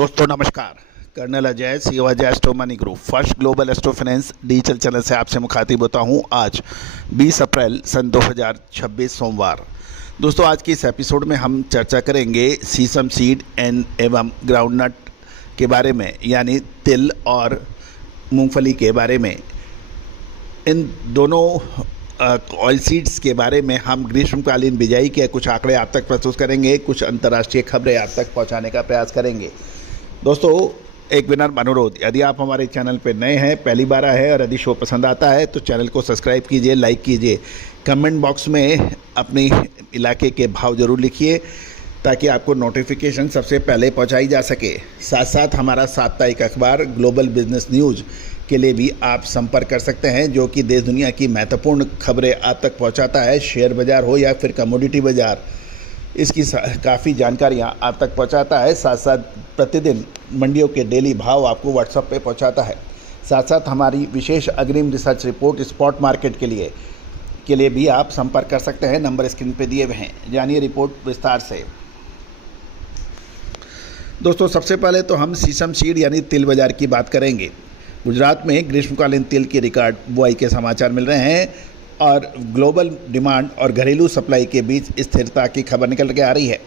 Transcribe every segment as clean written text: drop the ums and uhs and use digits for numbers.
दोस्तों नमस्कार। Colonel Ajay Sewa Ajay astro money group first global astro finance digital channel से आपसे मुखातिब होता हूं। आज 20 अप्रैल सन 2026 सोमवार। दोस्तों आज की इस एपिसोड में हम चर्चा करेंगे सीसम सीड एवं ग्राउंडनट के बारे में, यानी तिल और मूंगफली के बारे में। इन दोनों ऑयल सीड्स के बारे में हम ग्रीष्मकालीन बिजाई के कुछ आंकड़े आप तक प्रस्तुत करेंगे, कुछ अंतर्राष्ट्रीय खबरें आप तक पहुंचाने का प्रयास करेंगे। दोस्तों एक विनम्र अनुरोध, यदि आप हमारे चैनल पर नए हैं, पहली बार आए हैं और यदि शो पसंद आता है तो चैनल को सब्सक्राइब कीजिए, लाइक कीजिए, कमेंट बॉक्स में अपने इलाके के भाव ज़रूर लिखिए ताकि आपको नोटिफिकेशन सबसे पहले पहुंचाई जा सके। साथ साथ हमारा साप्ताहिक अखबार ग्लोबल बिजनेस न्यूज़ के लिए भी आप संपर्क कर सकते हैं, जो कि देश दुनिया की महत्वपूर्ण खबरें आप तक पहुंचाता है। शेयर बाज़ार हो या फिर कमोडिटी बाज़ार, इसकी काफ़ी जानकारियां आप तक पहुंचाता है। साथ साथ प्रतिदिन मंडियों के डेली भाव आपको व्हाट्सएप पे पहुंचाता है। साथ साथ हमारी विशेष अग्रिम रिसर्च रिपोर्ट स्पॉट मार्केट के लिए भी आप संपर्क कर सकते हैं। नंबर स्क्रीन पे दिए हुए हैं, जानिए रिपोर्ट विस्तार से। दोस्तों सबसे पहले तो हम सीसम सीड यानी तिल बाज़ार की बात करेंगे। गुजरात में ग्रीष्मकालीन तिल की रिकॉर्ड बुआई के समाचार मिल रहे हैं और ग्लोबल डिमांड और घरेलू सप्लाई के बीच स्थिरता की खबर निकल के आ रही है।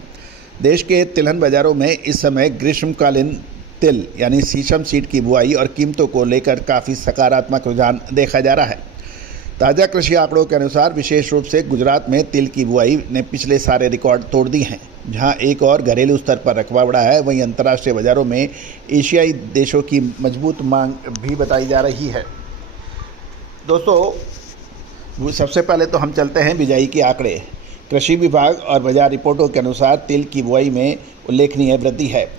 देश के तिलहन बाज़ारों में इस समय ग्रीष्मकालीन तिल यानी सीसम सीड की बुआई और कीमतों को लेकर काफ़ी सकारात्मक रुझान देखा जा रहा है। ताज़ा कृषि आंकड़ों के अनुसार विशेष रूप से गुजरात में तिल की बुआई ने पिछले सारे रिकॉर्ड तोड़ दिए हैं। जहां एक और घरेलू स्तर पर रकबा बढ़ा है, वहीं अंतर्राष्ट्रीय बाज़ारों में एशियाई देशों की मजबूत मांग भी बताई जा रही है। दोस्तों सबसे पहले तो हम चलते हैं बिजाई के आंकड़े। कृषि विभाग और बाजार रिपोर्टों के अनुसार तिल की बुआई में उल्लेखनीय वृद्धि है।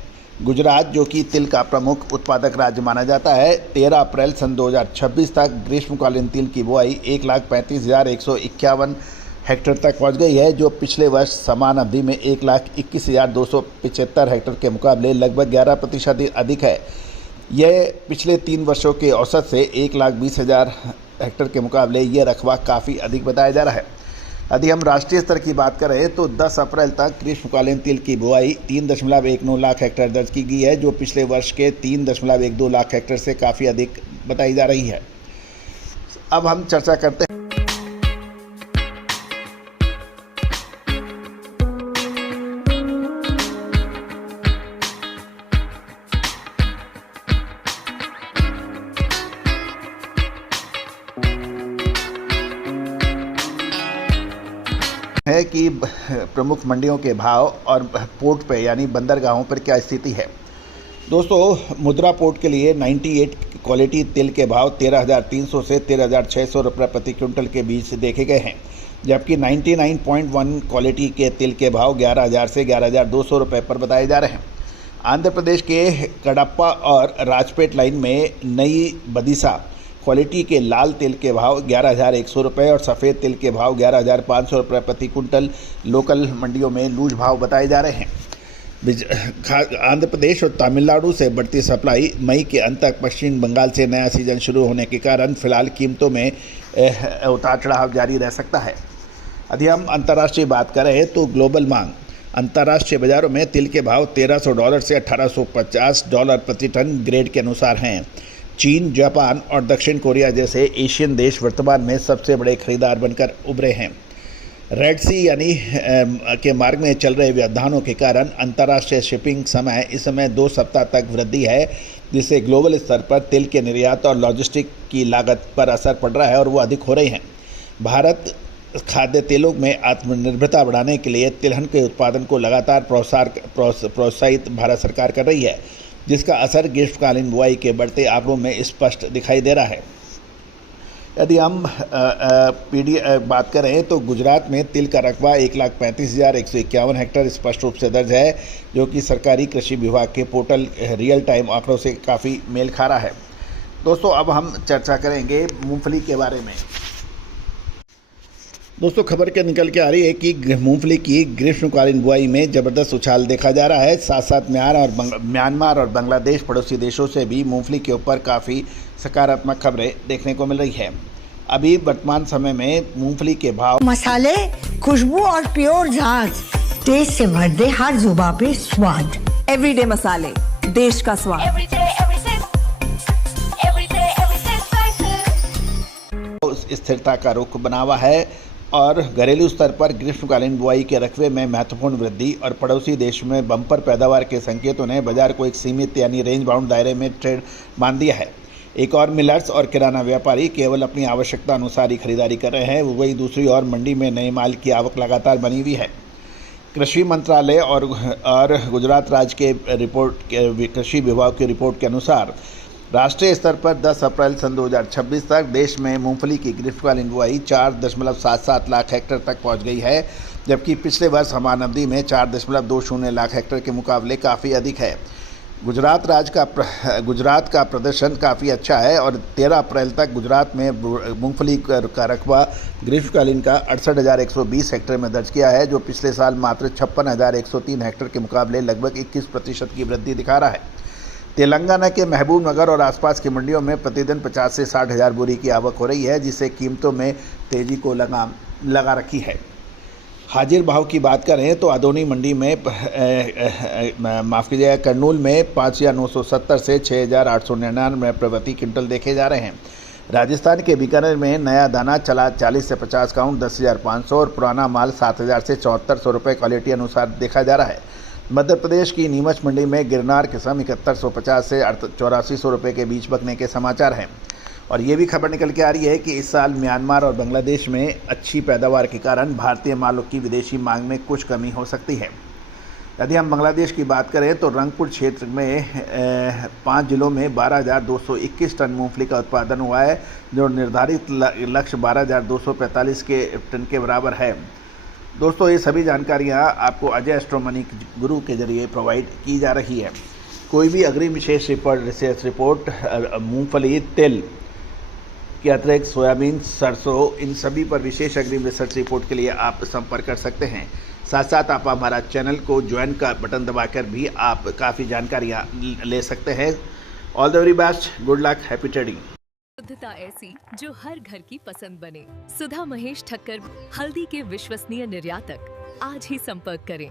गुजरात, जो कि तिल का प्रमुख उत्पादक राज्य माना जाता है, 13 अप्रैल सन 2026 तक ग्रीष्मकालीन तिल की बुआई 1,35,151 हेक्टेयर तक पहुंच गई है, जो पिछले वर्ष समान अवधि में 1,21,275 हेक्टेयर के मुकाबले लगभग 11% अधिक है। यह पिछले 3 वर्षों के औसत से 1,20,000 हेक्टेयर के मुकाबले ये रकबा काफ़ी अधिक बताया जा रहा है। यदि हम राष्ट्रीय स्तर की बात करें तो 10 अप्रैल तक ग्रीष्मकालीन तिल की बुआई 3.19 लाख हेक्टेयर दर्ज की गई है, जो पिछले वर्ष के 3.12 लाख हेक्टेयर से काफ़ी अधिक बताई जा रही है। अब हम चर्चा करते हैं है कि प्रमुख मंडियों के भाव और पोर्ट पे यानी बंदरगाहों पर क्या स्थिति है। दोस्तों मुद्रा पोर्ट के लिए 98 क्वालिटी तिल के भाव 13,300 से 13,600 रुपये प्रति क्विंटल के बीच देखे गए हैं, जबकि 99.1 क्वालिटी के तिल के भाव 11,000 से 11,200 रुपये पर बताए जा रहे हैं। आंध्र प्रदेश के कडप्पा और राजपेट लाइन में नई बदिशा क्वालिटी के लाल तिल के भाव 11,100 रुपये और सफ़ेद तिल के भाव 11,500 रुपये प्रति कुंटल लोकल मंडियों में लूज भाव बताए जा रहे हैं। आंध्र प्रदेश और तमिलनाडु से बढ़ती सप्लाई मई के अंत तक पश्चिम बंगाल से नया सीजन शुरू होने के कारण फिलहाल कीमतों में उतार चढ़ाव जारी रह सकता है। यदि हम अंतर्राष्ट्रीय बात करें तो ग्लोबल मांग अंतर्राष्ट्रीय बाज़ारों में तिल के भाव $1,300 से $1,850 प्रति टन ग्रेड के अनुसार हैं। चीन, जापान और दक्षिण कोरिया जैसे एशियन देश वर्तमान में सबसे बड़े खरीदार बनकर उभरे हैं। रेड सी यानी के मार्ग में चल रहे व्यवधानों के कारण अंतर्राष्ट्रीय शिपिंग समय इस समय 2 सप्ताह तक वृद्धि है, जिससे ग्लोबल स्तर पर तिल के निर्यात और लॉजिस्टिक की लागत पर असर पड़ रहा है और वो अधिक हो रही हैं। भारत खाद्य तेलों में आत्मनिर्भरता बढ़ाने के लिए तिलहन के उत्पादन को लगातार प्रोत्साहित भारत सरकार कर रही है, जिसका असर ग्रीष्मकालीन बुआई के बढ़ते आंकड़ों में स्पष्ट दिखाई दे रहा है। यदि हम बात करें तो गुजरात में तिल का रकबा 1,35,151 हेक्टेयर स्पष्ट रूप से दर्ज है, जो कि सरकारी कृषि विभाग के पोर्टल रियल टाइम आंकड़ों से काफ़ी मेल खा रहा है। दोस्तों अब हम चर्चा करेंगे मूंगफली के बारे में। दोस्तों खबर के निकल के आ रही है कि मूंगफली की ग्रीष्मकालीन बुआई में ज़बरदस्त उछाल देखा जा रहा है। साथ साथ म्यांमार और बांग्लादेश पड़ोसी देशों से भी मूंगफली के ऊपर काफ़ी सकारात्मक खबरें देखने को मिल रही है। अभी वर्तमान समय में मूंगफली के भाव मसाले, खुशबू और प्योर झाग टेस्ट से भर दे हर जुबां पे स्वाद। एवरीडे मसाले, देश का स्वाद। every day, every six spices. स्थिरता का रुख बना हुआ है और घरेलू स्तर पर ग्रीष्मकालीन बुआई के रकबे में महत्वपूर्ण वृद्धि और पड़ोसी देश में बम्पर पैदावार के संकेतों ने बाजार को एक सीमित यानी रेंज बाउंड दायरे में ट्रेड मान दिया है। एक और मिलर्स और किराना व्यापारी केवल अपनी आवश्यकता अनुसार ही खरीदारी कर रहे हैं, वही दूसरी ओर मंडी में नए माल की आवक लगातार बनी हुई है। कृषि मंत्रालय और गुजरात राज्य के कृषि विभाग की रिपोर्ट के अनुसार राष्ट्रीय स्तर पर 10 अप्रैल सन 2026 तक देश में मूंगफली की ग्रीष्मकालीन बुआई 4.77 लाख हेक्टेयर तक पहुंच गई है, जबकि पिछले वर्ष समान अवधि में 4.20 लाख हेक्टेयर के मुकाबले काफ़ी अधिक है। गुजरात का प्रदर्शन काफ़ी अच्छा है और 13 अप्रैल तक गुजरात में मूंगफली का रकबा ग्रीष्मकालीन का 68,120 हेक्टेयर में दर्ज किया है, जो पिछले साल मात्र 56,103 हेक्टेयर के मुकाबले लगभग 21% की वृद्धि दिखा रहा है। तेलंगाना के महबूब नगर और आसपास की मंडियों में प्रतिदिन 50 से 60 हज़ार बोरी की आवक हो रही है, जिससे कीमतों में तेज़ी को लगा रखी है। हाजिर भाव की बात करें तो अदोनी मंडी में कर्नूल में 5,970 से 6,899 प्रति क्विंटल देखे जा रहे हैं। राजस्थान के बीकानेर में नया दाना चला 40 से 50 काउंट 10,500 और पुराना माल 7,000 से 7,400 रुपये क्वालिटी अनुसार देखा जा रहा है। मध्य प्रदेश की नीमच मंडी में गिरनार किस्म 7150 से 8400 रुपये के बीच बिकने के समाचार हैं। और ये भी खबर निकल के आ रही है कि इस साल म्यांमार और बांग्लादेश में अच्छी पैदावार के कारण भारतीय मालों की विदेशी मांग में कुछ कमी हो सकती है। यदि हम बांग्लादेश की बात करें तो रंगपुर क्षेत्र में 5 जिलों में 12,221 टन मूंगफली का उत्पादन हुआ है, जो निर्धारित लक्ष्य 12,245 के टन के बराबर है। दोस्तों, ये सभी जानकारियाँ आपको अजय एस्ट्रोमनी गुरु के जरिए प्रोवाइड की जा रही है। कोई भी अग्रिम विशेष रिसर्च रिपोर्ट मूंगफली, तिल के अतिरिक्त सोयाबीन, सरसों, इन सभी पर विशेष अग्रिम रिसर्च रिपोर्ट के लिए आप संपर्क कर सकते हैं। साथ साथ आप हमारा चैनल को ज्वाइन का बटन दबाकर भी आप काफ़ी जानकारियाँ ले सकते हैं। All the very best, good luck, happy trading. शुद्धता ऐसी जो हर घर की पसंद बने। सुधा महेश ठक्कर, हल्दी के विश्वसनीय निर्यातक। आज ही संपर्क करें।